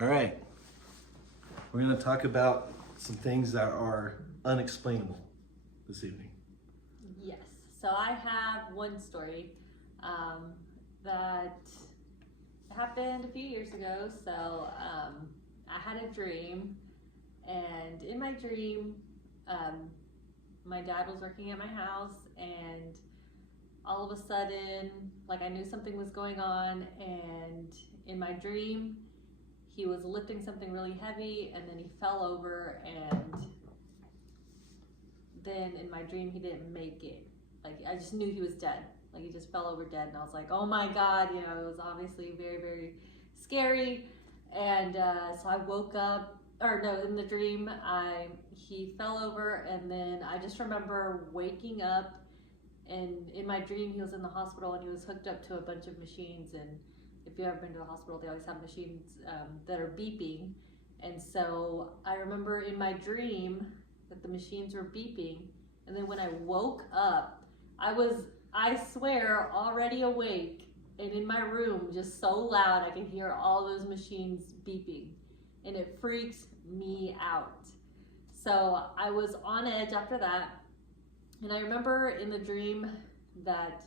All right, we're going to talk about some things that are unexplainable this evening. Yes, so I have one story that happened a few years ago. So I had a dream, and in my dream, my dad was working at my house, and all of a sudden, like, I knew something was going on, and in my dream, he was lifting something really heavy, and then he fell over, and then in my dream he didn't make it. Like, I just knew he was dead. Like, he just fell over dead, and I was like, oh my God, you know, it was obviously very, very scary. And so I woke up, or no, in the dream, he fell over, and then I just remember waking up, and in my dream he was in the hospital, and he was hooked up to a bunch of machines. And if you've ever been to the hospital, they always have machines that are beeping. And so I remember in my dream that the machines were beeping, and then when I woke up, I swear, already awake and in my room, just so loud I could hear all those machines beeping, and it freaks me out. So I was on edge after that, and I remember in the dream that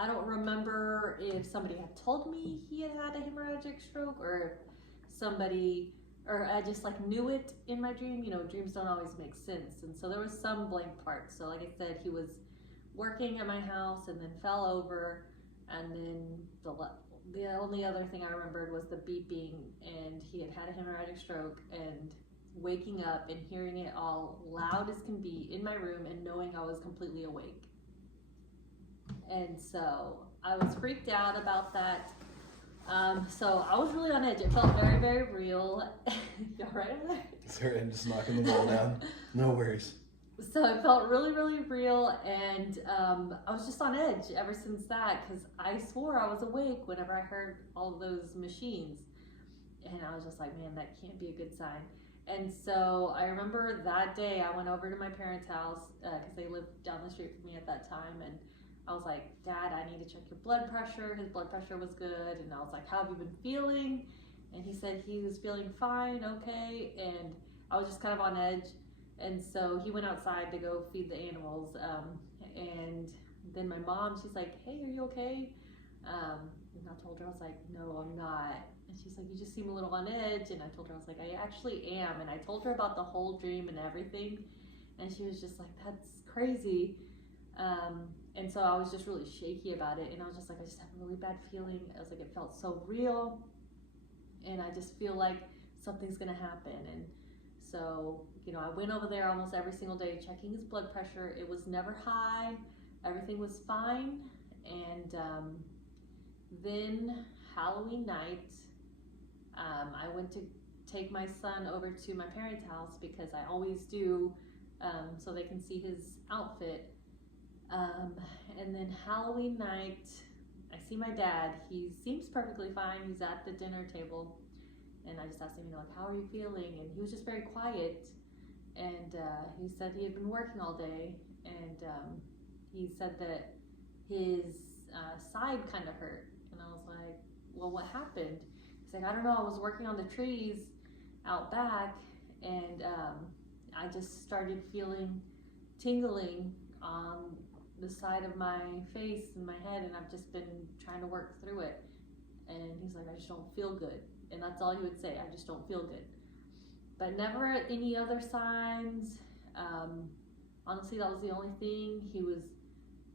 I don't remember if somebody had told me he had had a hemorrhagic stroke, or if somebody, or I just like knew it in my dream. You know, dreams don't always make sense. And so there was some blank parts. So like I said, he was working at my house and then fell over. And then the only other thing I remembered was the beeping, and he had had a hemorrhagic stroke, and waking up and hearing it all loud as can be in my room and knowing I was completely awake. And so I was freaked out about that. So I was really on edge. It felt very, very real. You all right over there? Sorry, I'm just knocking the wall down. No worries. So it felt really, really real, and I was just on edge ever since that, because I swore I was awake whenever I heard all of those machines. And I was just like, man, that can't be a good sign. And so I remember that day I went over to my parents' house, because they lived down the street from me at that time, and I was like, Dad, I need to check your blood pressure. His blood pressure was good. And I was like, how have you been feeling? And he said he was feeling fine, okay. And I was just kind of on edge. And so he went outside to go feed the animals. And then my mom, she's like, hey, are you okay? And I told her, I was like, no, I'm not. And she's like, you just seem a little on edge. And I told her, I was like, I actually am. And I told her about the whole dream and everything. And she was just like, that's crazy. And so I was just really shaky about it, and I was just like, I just have a really bad feeling. I was like, it felt so real, and I just feel like something's gonna happen. And so, you know, I went over there almost every single day checking his blood pressure. It was never high, everything was fine. And then Halloween night, I went to take my son over to my parents' house, because I always do, so they can see his outfit. And then Halloween night, I see my dad. He seems perfectly fine. He's at the dinner table, and I just asked him, you know, like, how are you feeling? And he was just very quiet. And he said he had been working all day, and he said that his side kind of hurt. And I was like, well, what happened? He's like, I don't know. I was working on the trees out back, and I just started feeling tingling on the side of my face and my head, and I've just been trying to work through it. And he's like, I just don't feel good. And that's all he would say, I just don't feel good. But never any other signs. Honestly, that was the only thing. He was,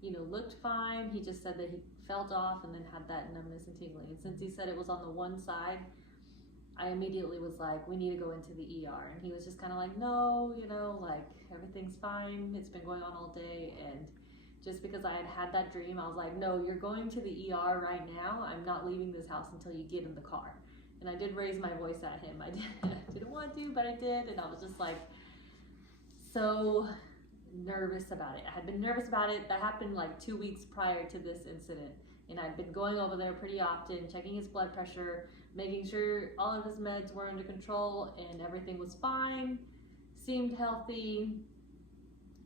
you know, looked fine. He just said that he felt off and then had that numbness and tingling. And since he said it was on the one side, I immediately was like, we need to go into the ER. And he was just kind of like, no, you know, like, everything's fine. It's been going on all day. And just because I had had that dream, I was like, no, you're going to the ER right now. I'm not leaving this house until you get in the car. And I did raise my voice at him. I didn't want to, but I did. And I was just like, so nervous about it. I had been nervous about it. That happened like 2 weeks prior to this incident. And I'd been going over there pretty often, checking his blood pressure, making sure all of his meds were under control, and everything was fine, seemed healthy.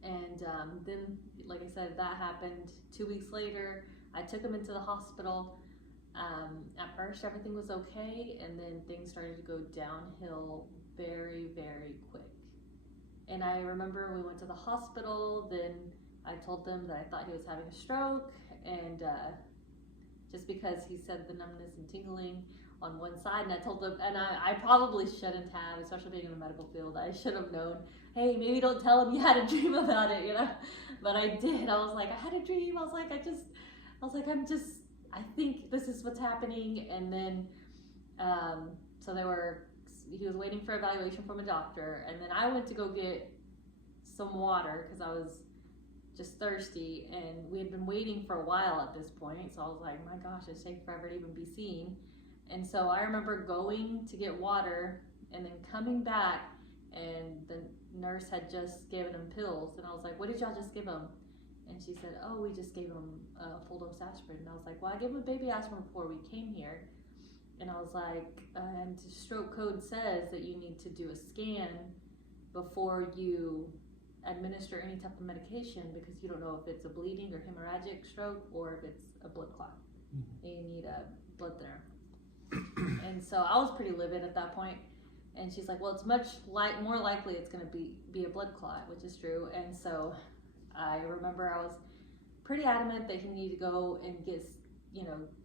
And then, like I said, that happened 2 weeks later. I took him into the hospital. At first, everything was okay, and then things started to go downhill very, very quick. And I remember we went to the hospital. Then I told them that I thought he was having a stroke, and just because he said the numbness and tingling on one side, and I told them, and I probably shouldn't have, especially being in the medical field, I should have known, hey, maybe don't tell him you had a dream about it, you know, but I did. I was like, I had a dream. I was like, I think this is what's happening. And then, so he was waiting for evaluation from a doctor, and then I went to go get some water because I was just thirsty, and we had been waiting for a while at this point, so I was like, my gosh, it's taking forever to even be seen. And so I remember going to get water and then coming back, and the nurse had just given him pills, and I was like, what did y'all just give him? And she said, oh, we just gave him a full dose aspirin. And I was like, well, I gave him a baby aspirin before we came here. And I was like, and stroke code says that you need to do a scan before you administer any type of medication, because you don't know if it's a bleeding or hemorrhagic stroke or if it's a blood clot. And you need a blood thinner. And so I was pretty livid at that point. And she's like, well, it's much more likely it's going to be a blood clot, which is true. And so I remember I was pretty adamant that he needed to go and get,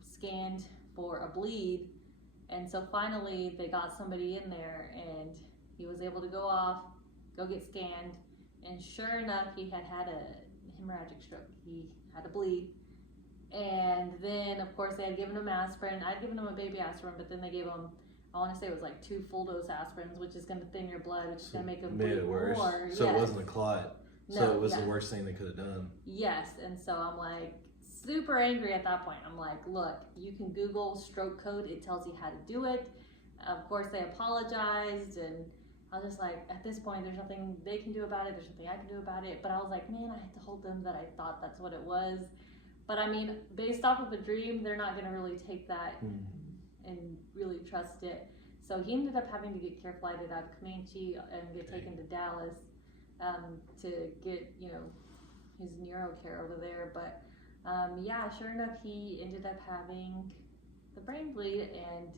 scanned for a bleed. And so finally they got somebody in there, and he was able to go get scanned. And sure enough, he had a hemorrhagic stroke. He had a bleed. And then, of course, they had given him aspirin. I'd given him a baby aspirin, but then they gave him, I want to say it was like 2 full dose aspirins, which is going to thin your blood, which is going to make him bleed worse. more. So yes. It wasn't a clot. No, so it was the worst thing they could have done. Yes. And so I'm like super angry at that point. I'm like, look, you can Google stroke code. It tells you how to do it. Of course, they apologized, and I was just like, at this point, there's nothing they can do about it. There's nothing I can do about it. But I was like, man, I had told them that I thought that's what it was. But I mean, based off of a dream, they're not going to really take that and really trust it. So he ended up having to get care flighted out of Comanche and get taken to Dallas to get, his neuro care over there. But sure enough, he ended up having the brain bleed, and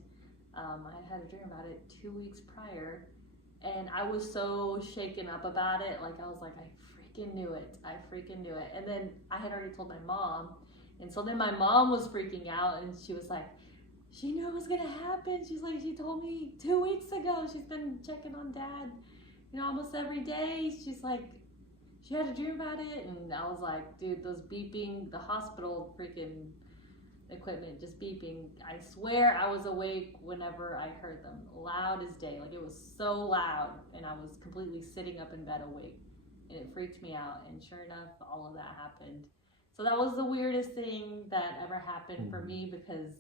I had a dream about it 2 weeks prior. And I was so shaken up about it. Like, I was like, I freaking knew it. And then I had already told my mom. And so then my mom was freaking out, and she was like, she knew it was going to happen. She's like, she told me 2 weeks ago. She's been checking on Dad, almost every day. She's like, she had a dream about it. And I was like, dude, those beeping, the hospital freaking equipment just beeping. I swear I was awake whenever I heard them, loud as day. Like, it was so loud, and I was completely sitting up in bed awake, and it freaked me out. And sure enough, all of that happened. So that was the weirdest thing that ever happened for me, because,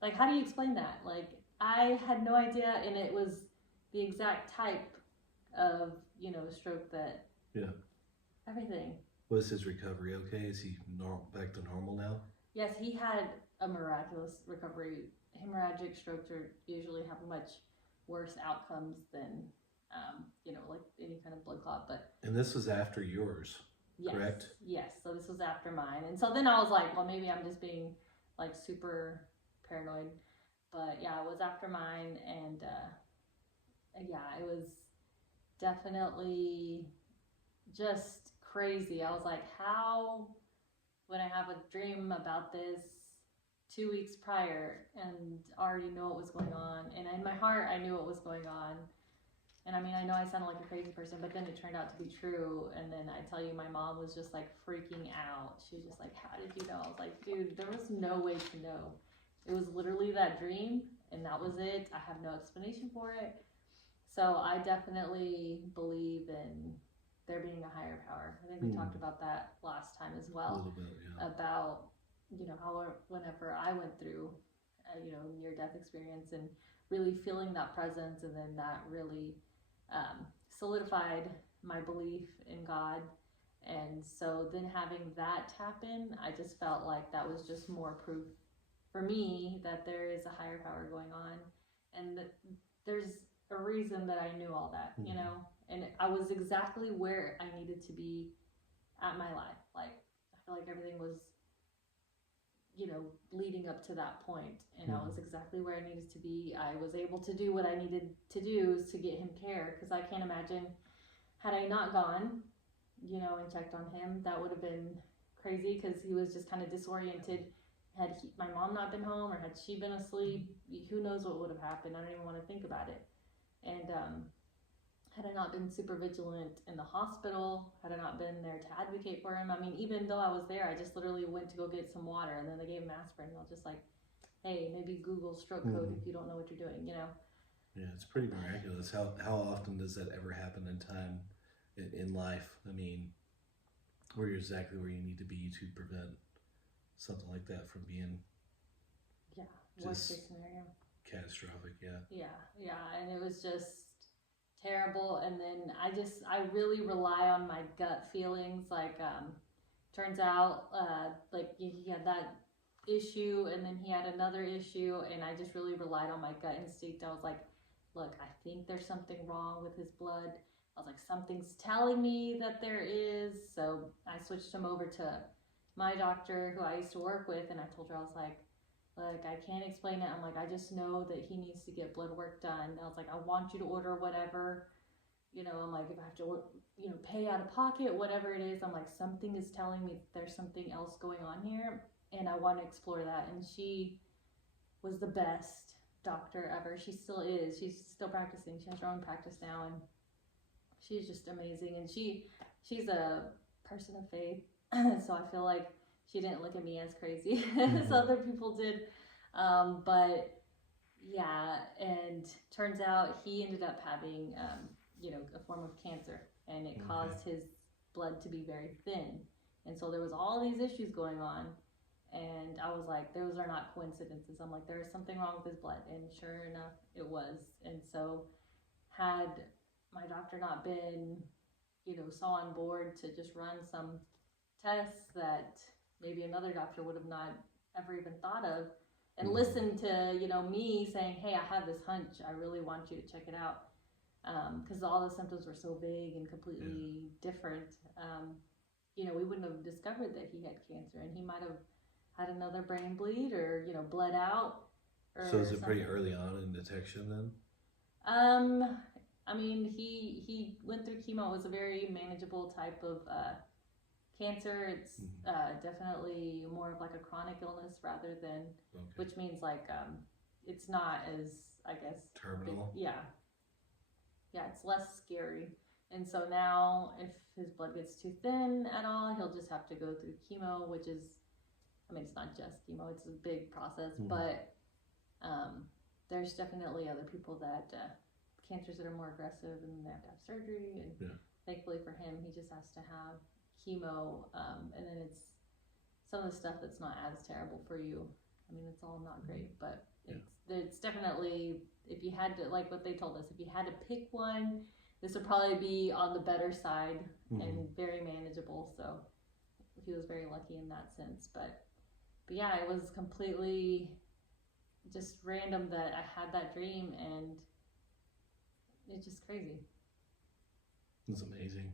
like, how do you explain that? Like, I had no idea, and it was the exact type of, stroke that, everything. Was his recovery okay? Is he back to normal now? Yes, he had a miraculous recovery. Hemorrhagic strokes usually have much worse outcomes than, like any kind of blood clot. And this was after yours, correct? Yes, so this was after mine. And so then I was like, well, maybe I'm just being like super paranoid. But yeah, it was after mine, and it was definitely just crazy. I was like, how would I have a dream about this 2 weeks prior and already know what was going on? And in my heart, I knew what was going on. And I mean, I know I sounded like a crazy person, but then it turned out to be true. And then I tell you, my mom was just like freaking out. She was just like, how did you know? I was like, dude, there was no way to know. It was literally that dream, and that was it. I have no explanation for it. So I definitely believe in there being a higher power. I think we talked about that last time as well. A little bit, yeah. About, how whenever I went through, near-death experience, and really feeling that presence, and then that really solidified my belief in God. And so then having that happen, I just felt like that was just more proof for me that there is a higher power going on, and that there's a reason that I knew all that, and I was exactly where I needed to be at my life. Like, I feel like everything was you know, leading up to that point, and I Mhm. was exactly where I needed to be. I was able to do what I needed to do to get him care, because I can't imagine, had I not gone, you know, and checked on him, that would have been crazy, because he was just kind of disoriented. Had my mom not been home, or had she been asleep, who knows what would have happened. I don't even want to think about it. And had I not been super vigilant in the hospital, had I not been there to advocate for him, I mean, even though I was there, I just literally went to go get some water, and then they gave him aspirin. And I was just like, hey, maybe Google stroke code if you don't know what you're doing, you know? Yeah, it's pretty miraculous. How often does that ever happen in time, in life? I mean, where you're exactly where you need to be to prevent something like that from being Worst just case scenario. catastrophic. Yeah. Yeah, and it was just terrible. And then I really rely on my gut feelings. Like, turns out, like he had that issue, and then he had another issue, and I just really relied on my gut instinct. I was like, look, I think there's something wrong with his blood. I was like, something's telling me that there is. So I switched him over to my doctor who I used to work with, and I told her, I was like, look, I can't explain it. I'm like, I just know that he needs to get blood work done. I was like, I want you to order whatever, you know. I'm like, if I have to, you know, pay out of pocket, whatever it is, I'm like, something is telling me that there's something else going on here, and I want to explore that. And she was the best doctor ever. She still is. She's still practicing. She has her own practice now, and she's just amazing. And she's a person of faith, so I feel like she didn't look at me as crazy as other people did. But yeah, and turns out he ended up having, you know, a form of cancer, and it caused his blood to be very thin. And so there was all these issues going on, and I was like, those are not coincidences. I'm like, there is something wrong with his blood, and sure enough, it was. And so had my doctor not been, you know, so on board to just run some tests that maybe another doctor would have not ever even thought of, and listen to, you know, me saying, hey, I have this hunch, I really want you to check it out, because all the symptoms were so vague and completely different. You know, we wouldn't have discovered that he had cancer, and he might have had another brain bleed, or, you know, bled out, or So is it pretty something. early on in detection then? I mean, he went through chemo. It was a very manageable type of cancer. It's definitely more of like a chronic illness rather than, which means like it's not as, I guess, terminal. Yeah, it's less scary. And so now, if his blood gets too thin at all, he'll just have to go through chemo, which is, I mean, it's not just chemo; it's a big process. But there's definitely other people that cancers that are more aggressive, and they have to have surgery. And thankfully for him, he just has to have chemo, and then it's some of the stuff that's not as terrible for you. I mean, it's all not great, but it's definitely, if you had to, like what they told us, if you had to pick one, this would probably be on the better side and very manageable. So he was very lucky in that sense. But yeah, it was completely just random that I had that dream, and it's just crazy. It's amazing.